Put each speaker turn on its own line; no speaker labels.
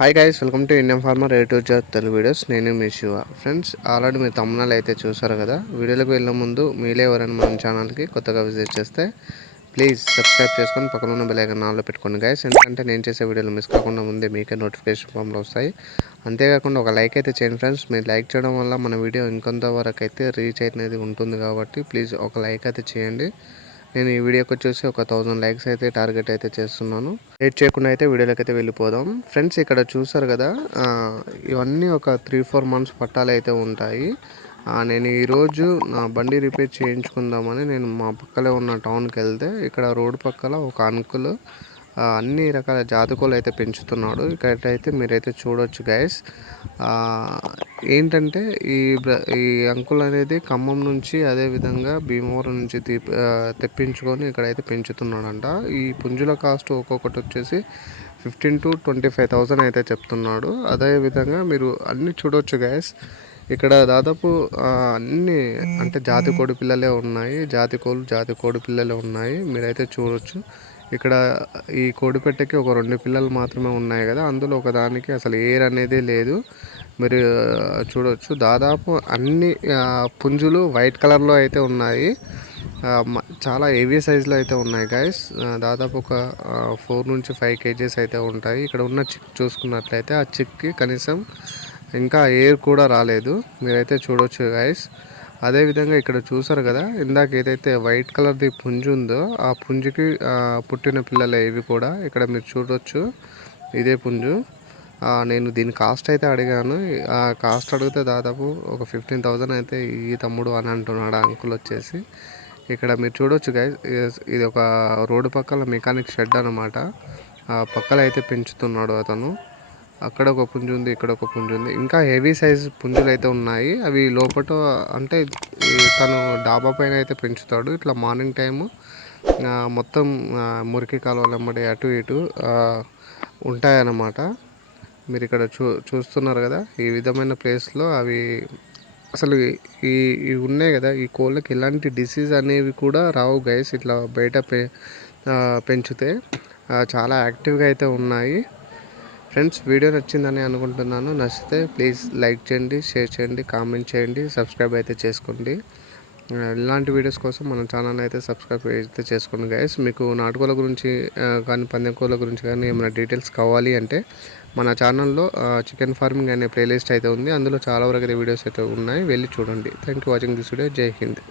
Hi guys welcome to Indian farmer A to job Telugu videos నేను మీ Shiva. Friends already మీరు తమ్ముళ్ళు అయితే చూసారు కదా వీడియోలకు వెళ్ళే ముందు మీలే ఎవరైనా మన ఛానల్కి కొత్తగా విజిట్ చేస్తే ప్లీజ్ సబ్స్క్రైబ్ చేసుకొని పక్కన ఉన్న బెల్ నాలో పెట్టుకోండి గైస్ ఎందుకంటే నేను చేసే వీడియోలు మిస్ కాకుండా ముందే మీకే నోటిఫికేషన్ ఫామ్లో వస్తాయి. అంతేకాకుండా ఒక లైక్ అయితే చేయండి ఫ్రెండ్స్ మీరు లైక్ చేయడం వల్ల మన వీడియో ఇంకొంత వరకు అయితే రీచ్ అనేది ఉంటుంది కాబట్టి ప్లీజ్ ఒక లైక్ అయితే చేయండి. నేను ఈ వీడియోకి వచ్చేసి ఒక థౌజండ్ లైక్స్ అయితే టార్గెట్ అయితే చేస్తున్నాను. లేట్ చేయకుండా అయితే వీడియోలోకి అయితే వెళ్ళిపోదాం. ఫ్రెండ్స్ ఇక్కడ చూసారు కదా ఇవన్నీ ఒక త్రీ ఫోర్ మంత్స్ పట్టాలు అయితే ఉంటాయి. నేను ఈరోజు నా బండి రిపేర్ చేయించుకుందామని నేను మా పక్కలే ఉన్న టౌన్కి వెళ్తే ఇక్కడ రోడ్ పక్కల ఒక అంకుల్ అన్ని రకాల జాతకులు అయితే పెంచుతున్నాడు. ఇక్కడైతే మీరైతే చూడొచ్చు గైస్ ఏంటంటే ఈ ఈ అంకుల్ అనేది ఖమ్మం నుంచి అదే విధంగా భీమవరం నుంచి తెప్పించుకొని ఇక్కడైతే పెంచుతున్నాడంట. ఈ పుంజుల కాస్ట్ ఒక్కొక్కటి వచ్చేసి fifteen to twenty five thousand అయితే చెప్తున్నాడు. అదే విధంగా మీరు అన్నీ చూడవచ్చు గైస్ ఇక్కడ దాదాపు అన్ని అంటే జాతి కోడి పిల్లలే ఉన్నాయి. జాతి కోళ్ళు జాతి కోడి పిల్లలే ఉన్నాయి. మీరైతే చూడొచ్చు. ఇక్కడ ఈ కోడిపెట్టకి ఒక రెండు పిల్లలు మాత్రమే ఉన్నాయి కదా అందులో ఒకదానికి అసలు ఎయిర్ అనేది లేదు. మీరు చూడవచ్చు దాదాపు అన్ని పుంజులు వైట్ కలర్లో అయితే ఉన్నాయి. చాలా హెవీ సైజులో అయితే ఉన్నాయి గాయస్ దాదాపు ఒక ఫోర్ నుంచి ఫైవ్ కేజీస్ అయితే ఉంటాయి. ఇక్కడ ఉన్న చిక్ చూసుకున్నట్లయితే ఆ చిక్కి కనీసం ఇంకా ఎయిర్ కూడా రాలేదు. మీరైతే చూడవచ్చు గాయస్ అదేవిధంగా ఇక్కడ చూసారు కదా ఇందాక ఏదైతే వైట్ కలర్ది పుంజు ఉందో ఆ పుంజుకి పుట్టిన పిల్లలే ఇవి కూడా. ఇక్కడ మీరు చూడవచ్చు ఇదే పుంజు. నేను దీని కాస్ట్ అయితే అడిగాను. ఆ కాస్ట్ అడిగితే దాదాపు ఒక ఫిఫ్టీన్ థౌజండ్ అయితే ఈ తమ్ముడు అని అంటున్నాడు అంకుల్ వచ్చేసి. ఇక్కడ మీరు చూడవచ్చు గైస్ ఇది ఒక రోడ్డు పక్కల మెకానిక్ షెడ్ అనమాట పక్కల అయితే పెంచుతున్నాడు అతను. అక్కడ ఒక పుంజు ఉంది ఇక్కడ ఒక పుంజు ఉంది. ఇంకా హెవీ సైజ్ పుంజులు అయితే ఉన్నాయి. అవి లోపల అంటే తను డాబా పైన అయితే పెంచుతాడు. ఇట్లా మార్నింగ్ టైము మొత్తం మురికి కాలువలు వెంబడి అటు ఇటు ఉంటాయన్నమాట. మీరు ఇక్కడ చూ చూస్తున్నారు కదా ఈ విధమైన ప్లేస్లో అవి అసలు ఈ ఇవి ఉన్నాయి కదా ఈ కోళ్ళకి ఎలాంటి డిసీజ్ అనేవి కూడా రావు గైస్. ఇట్లా బయట పె పెంచితే చాలా యాక్టివ్గా అయితే ఉన్నాయి. ఫ్రెండ్స్ వీడియో నచ్చిందని అనుకుంటున్నాను. నచ్చితే ప్లీజ్ లైక్ చేయండి షేర్ చేయండి కామెంట్ చేయండి సబ్స్క్రైబ్ అయితే చేసుకోండి. ఇలాంటి వీడియోస్ కోసం మన ఛానల్ అయితే సబ్స్క్రైబ్ అయితే చేసుకోండి గైస్ మీకు నాటుకోల గురించి కానీ పందెంకోళ్ళ గురించి కానీ ఏమైనా డీటెయిల్స్ కావాలి అంటే మన ఛానల్లో చికెన్ ఫార్మింగ్ అనే ప్లేలిస్ట్ అయితే ఉంది. అందులో చాలా వరకు వీడియోస్ అయితే ఉన్నాయి. వెళ్ళి చూడండి. Thank you watching this video Jai Hind